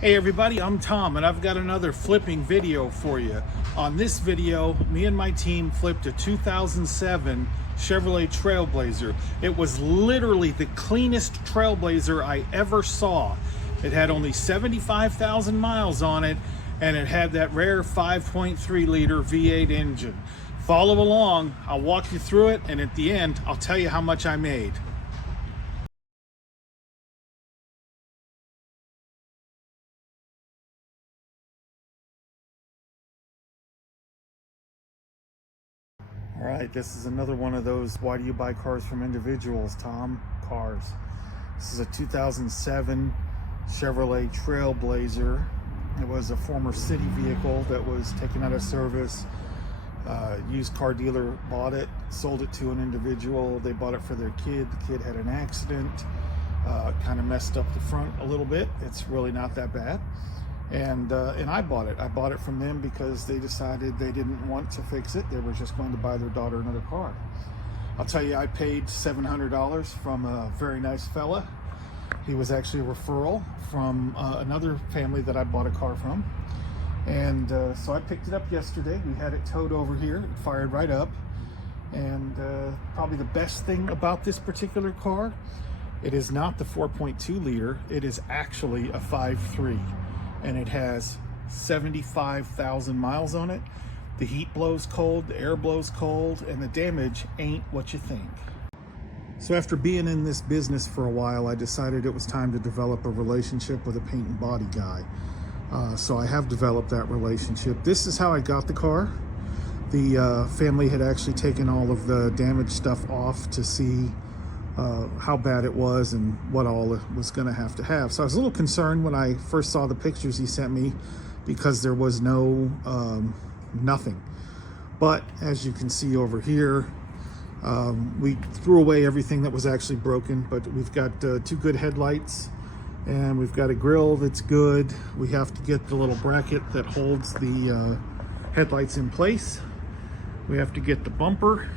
Hey everybody, I'm Tom and I've got another flipping video for you. On this video, me and my team flipped a 2007 Chevrolet Trailblazer. It was literally the cleanest Trailblazer I ever saw. It had only 75,000 miles on it and it had that rare 5.3 liter V8 engine. Follow along, I'll walk you through it, and at the end, I'll tell you how much I made. All right, this is another one of those why do you buy cars from individuals, Tom? Cars. This is a 2007 Chevrolet Trailblazer. It was a former city vehicle that was taken out of service. Used car dealer bought it, sold it to an individual. They bought it for their kid. The kid had an accident, kind of messed up the front a little bit. It's really not that bad. And I bought it. I bought it from them because they decided they didn't want to fix it. They were just going to buy their daughter another car. I'll tell you, I paid $700 from a very nice fella. He was actually a referral from another family that I bought a car from. And so I picked it up yesterday. We had it towed over here. It fired right up. And probably the best thing about this particular car, it is not the 4.2 liter. It is actually a 5.3. And it has 75,000 miles on it. The heat blows cold, the air blows cold, and the damage ain't what you think. So after being in this business for a while, I decided it was time to develop a relationship with a paint and body guy. So I have developed that relationship. This is how I got the car. The family had actually taken all of the damaged stuff off to see how bad it was and what all it was going to have. So I was a little concerned when I first saw the pictures he sent me because there was no nothing. But as you can see over here, we threw away everything that was actually broken, but we've got two good headlights and we've got a grill that's good. We have to get the little bracket that holds the headlights in place. We have to get the bumper,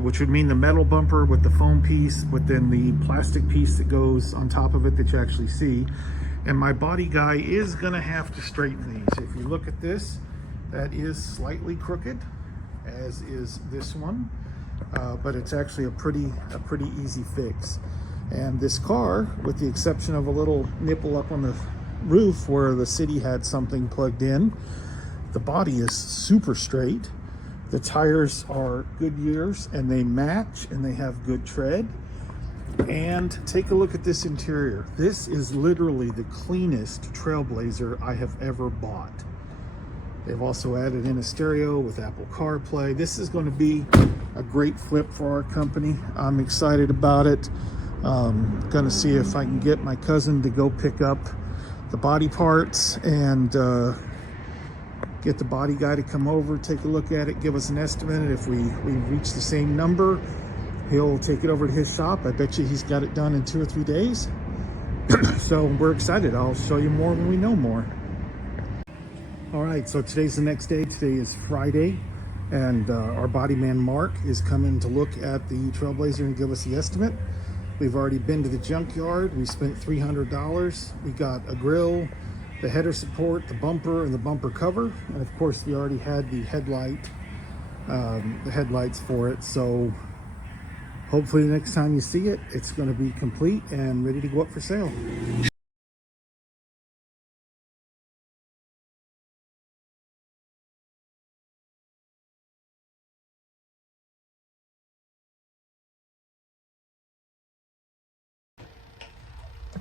which would mean the metal bumper with the foam piece, but then the plastic piece that goes on top of it that you actually see. And my body guy is gonna have to straighten these. If you look at this, that is slightly crooked, as is this one, but it's actually a pretty easy fix. And this car, with the exception of a little nipple up on the roof where the city had something plugged in, the body is super straight. The tires are Goodyears and they match and they have good tread. And take a look at this interior. This is literally the cleanest Trailblazer I have ever bought. They've also added in a stereo with Apple CarPlay. This is going to be a great flip for our company. I'm excited about it. Going to see if I can get my cousin to go pick up the body parts and get the body guy to come over, take a look at it, give us an estimate. If we reach the same number, he'll take it over to his shop. I bet you he's got it done in 2 or 3 days. So we're excited. I'll show you more when we know more. All right, so today's the next day. Today is Friday, and our body man Mark is coming to look at the Trailblazer and give us the estimate. We've already been to the junkyard. We spent $300. We got a grill, the header support, the bumper, and the bumper cover. And of course, we already had the headlights for it. So hopefully the next time you see it, it's going to be complete and ready to go up for sale.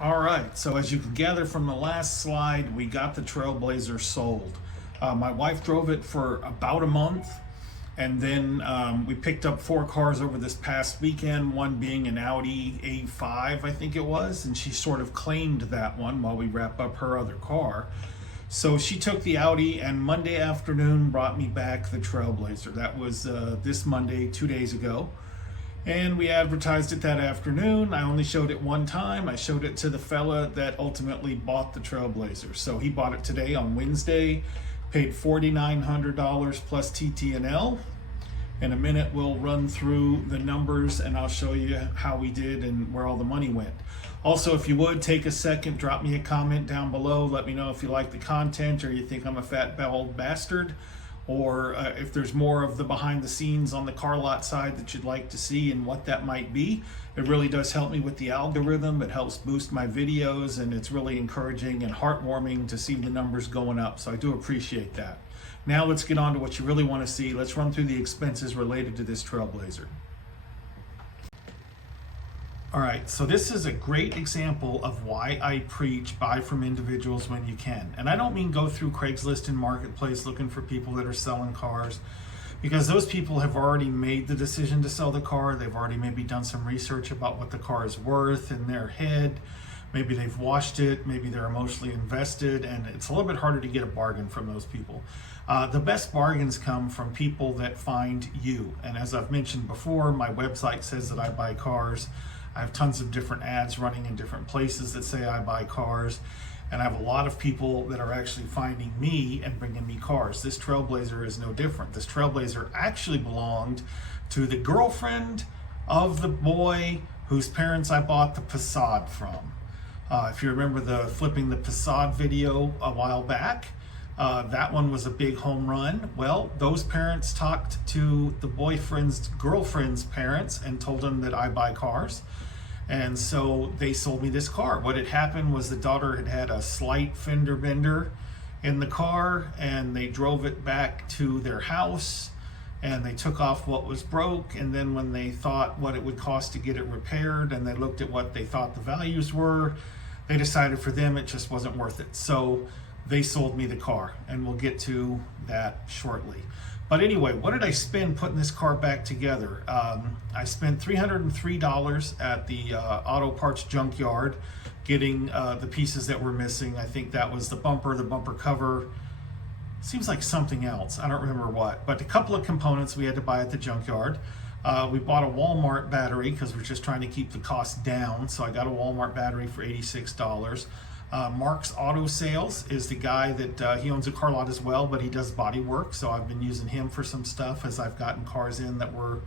All right, so as you can gather from the last slide, we got the Trailblazer sold. My wife drove it for about a month, and then we picked up 4 cars over this past weekend, one being an Audi A5, I think it was, and she sort of claimed that one while we wrap up her other car. So she took the Audi and Monday afternoon brought me back the Trailblazer. That was this Monday, 2 days ago. And we advertised it that afternoon. I only showed it one time. I showed it to the fella that ultimately bought the Trailblazer. So he bought it today on Wednesday, paid $4,900 plus TT&L. In a minute, we'll run through the numbers and I'll show you how we did and where all the money went. Also, if you would, take a second, drop me a comment down below. Let me know if you like the content or you think I'm a fat bald bastard, or if there's more of the behind the scenes on the car lot side that you'd like to see and what that might be. It really does help me with the algorithm. It helps boost my videos, and it's really encouraging and heartwarming to see the numbers going up. So I do appreciate that. Now let's get on to what you really want to see. Let's run through the expenses related to this Trailblazer. All right, so this is a great example of why I preach buy from individuals when you can. And I don't mean go through Craigslist and Marketplace looking for people that are selling cars, because those people have already made the decision to sell the car. They've already maybe done some research about what the car is worth in their head. Maybe they've watched it, maybe they're emotionally invested, and it's a little bit harder to get a bargain from those people. The best bargains come from people that find you. And as I've mentioned before, my website says that I buy cars. I have tons of different ads running in different places that say I buy cars, and I have a lot of people that are actually finding me and bringing me cars. This Trailblazer is no different. This Trailblazer actually belonged to the girlfriend of the boy whose parents I bought the Passat from. If you remember the flipping the Passat video a while back, that one was a big home run. Well, those parents talked to the boyfriend's girlfriend's parents and told them that I buy cars. And so they sold me this car. What had happened was the daughter had had a slight fender bender in the car, and they drove it back to their house and they took off what was broke. And then when they thought what it would cost to get it repaired and they looked at what they thought the values were, they decided for them it just wasn't worth it. So they sold me the car, and we'll get to that shortly. But anyway, what did I spend putting this car back together? I spent $303 at the auto parts junkyard getting the pieces that were missing. I think that was the bumper cover. Seems like something else. I don't remember what, but a couple of components we had to buy at the junkyard. We bought a Walmart battery because we're just trying to keep the cost down. So I got a Walmart battery for $86. Mark's Auto Sales is the guy that he owns a car lot as well, but he does body work. So I've been using him for some stuff as I've gotten cars in that were,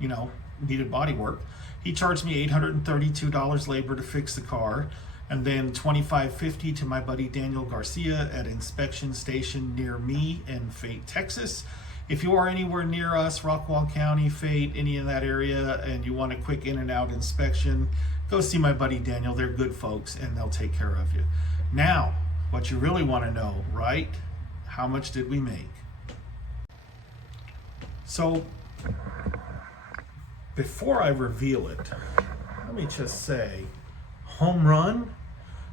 needed body work. He charged me $832 labor to fix the car, and then $25.50 to my buddy Daniel Garcia at Inspection Station near me in Fate, Texas. If you are anywhere near us, Rockwall County, Fate, any of that area, and you want a quick in and out inspection, go see my buddy Daniel. They're good folks and they'll take care of you. Now, what you really want to know, right? How much did we make? So, before I reveal it, let me just say, home run.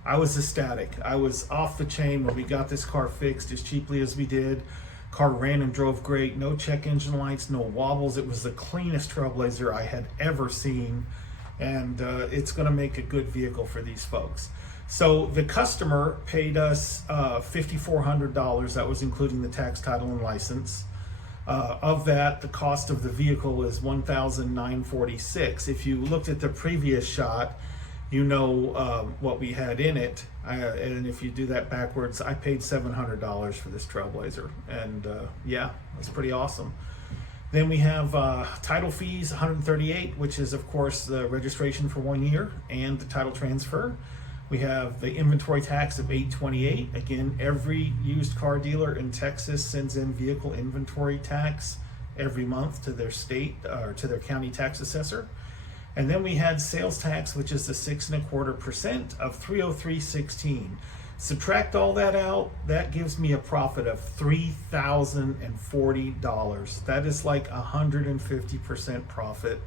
I was ecstatic. I was off the chain when we got this car fixed as cheaply as we did. Car ran and drove great. No check engine lights, no wobbles. It was the cleanest Trailblazer I had ever seen. And it's going to make a good vehicle for these folks. So the customer paid us $5,400. That was including the tax, title, and license. Of that, the cost of the vehicle is $1,946. If you looked at the previous shot, you know what we had in it. And if you do that backwards, I paid $700 for this Trailblazer. And yeah, that's pretty awesome. Then we have title fees, $138, which is of course the registration for 1 year and the title transfer. We have the inventory tax of $828. Again, every used car dealer in Texas sends in vehicle inventory tax every month to their state or to their county tax assessor. And then we had sales tax, which is the 6.25% of $303.16. Subtract all that out, that gives me a profit of $3,040. That is like 150% profit.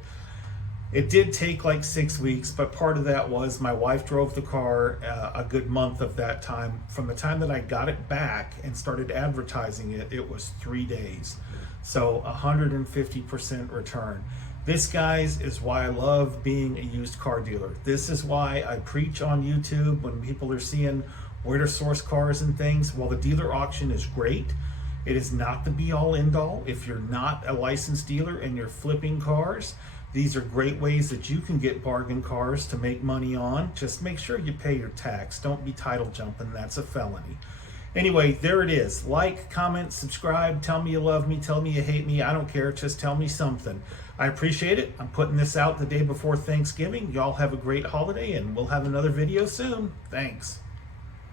It did take like 6 weeks, but part of that was my wife drove the car a good month of that time. From the time that I got it back and started advertising it, it was 3 days. So 150% return. This, guys, is why I love being a used car dealer. This is why I preach on YouTube when people are seeing where to source cars and things. While the dealer auction is great, it is not the be-all end-all. If you're not a licensed dealer and you're flipping cars, these are great ways that you can get bargain cars to make money on. Just make sure you pay your tax. Don't be title jumping. That's a felony. Anyway, there it is. Like, comment, subscribe, tell me you love me, tell me you hate me. I don't care. Just tell me something. I appreciate it. I'm putting this out the day before Thanksgiving. Y'all have a great holiday, and we'll have another video soon. Thanks.